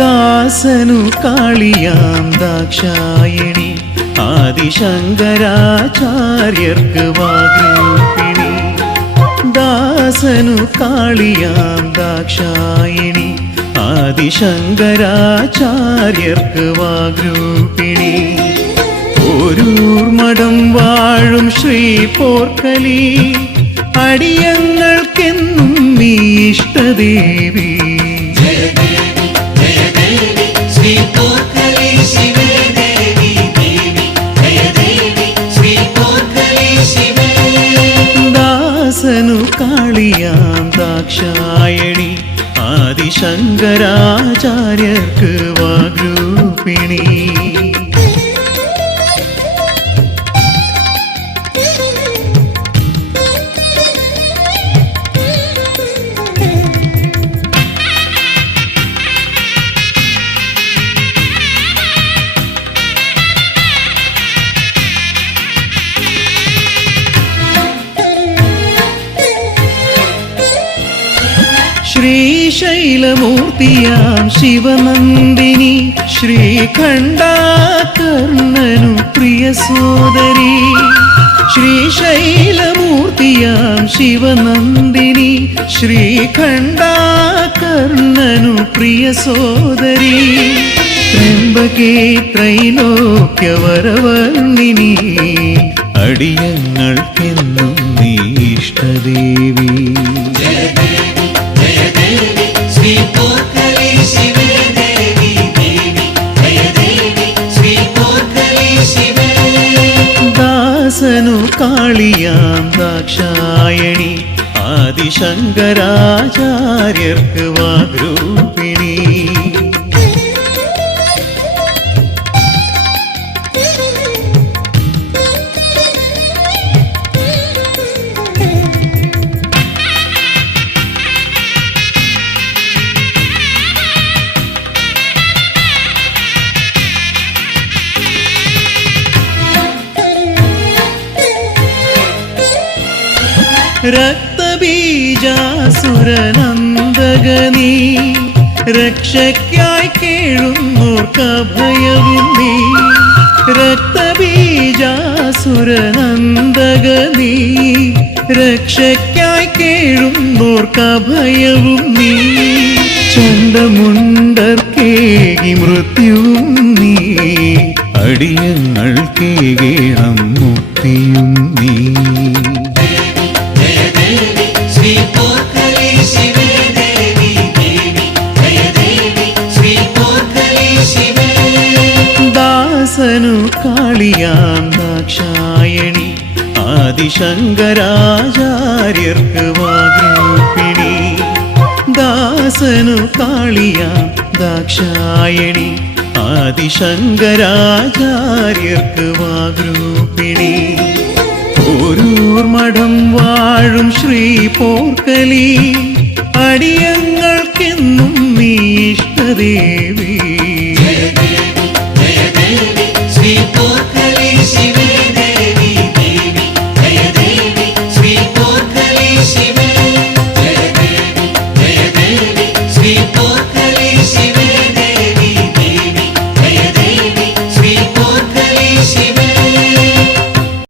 ദാസനു കാളിയാം ദാക്ഷായണി ആദിശങ്കരാചാര്യർക്ക് വാഗ്രൂപിണി. ദാസനു കാളിയാം ദാക്ഷായണി ആദിശങ്കരാചാര്യർക്ക് വാഗ്രൂപിണി. ഓരൂർമഠം വാഴും ശ്രീ പോർക്കലി അടിയങ്ങൾക്കെന്നും നീ ഇഷ്ടദേവി. ദാസനു കാളിയാം ദാക്ഷായണി ആദിശങ്കരാചാര്യർക്ക് വാഗ്രൂപിണി. ശ്രീശൈലമൂർത്തിയാം ശിവനന്ദിനി ശ്രീകണ്ഠാകർണനു പ്രിയ സോദരി. ശ്രീശൈലമൂർത്തിയാം ശിവനന്ദിനി ശ്രീകണ്ഠാകർണനു പ്രിയ സോദരി. ത്രയംബകേ ത്രൈലോക്യവരവർണിനി അടിയങ്ങൾക്കെന്നും നീ ഇഷ്ടദേവി. ദാസനു കാളിയാം ദാക്ഷായണി ആദിശങ്കരാചാര്യർക്ക് വാഗ്രൂപിണി. രക്തബീജാസുരനന്ദഗനീ രക്ഷയ്ക്കായി കേഴുന്നോർക്കഭയവും നീ. രക്തബീജാസുരനന്ദഗനീ രക്ഷയ്ക്കായി കേഴുന്നോർക്കഭയവും നീ. ചണ്ഡമുണ്ടർക്കേകി മൃത്യുവും നീ അടിയങ്ങൾക്കേകേണം മുക്തിയും നീ. ദാസനു കാളിയാം ദാക്ഷായണി ആദിശങ്കരാചാര്യർക്ക് വാഗ്രൂപിണി. ദാസനു കാളിയാം ദാക്ഷായണി ആദിശങ്കരാചാര്യർക്ക് വാഗ്രൂപിണി. ഓരൂർമഠം വാഴും ശ്രീ പോർക്കലി അടിയങ്ങൾക്കെന്നും നീ ഇഷ്ടദേവി.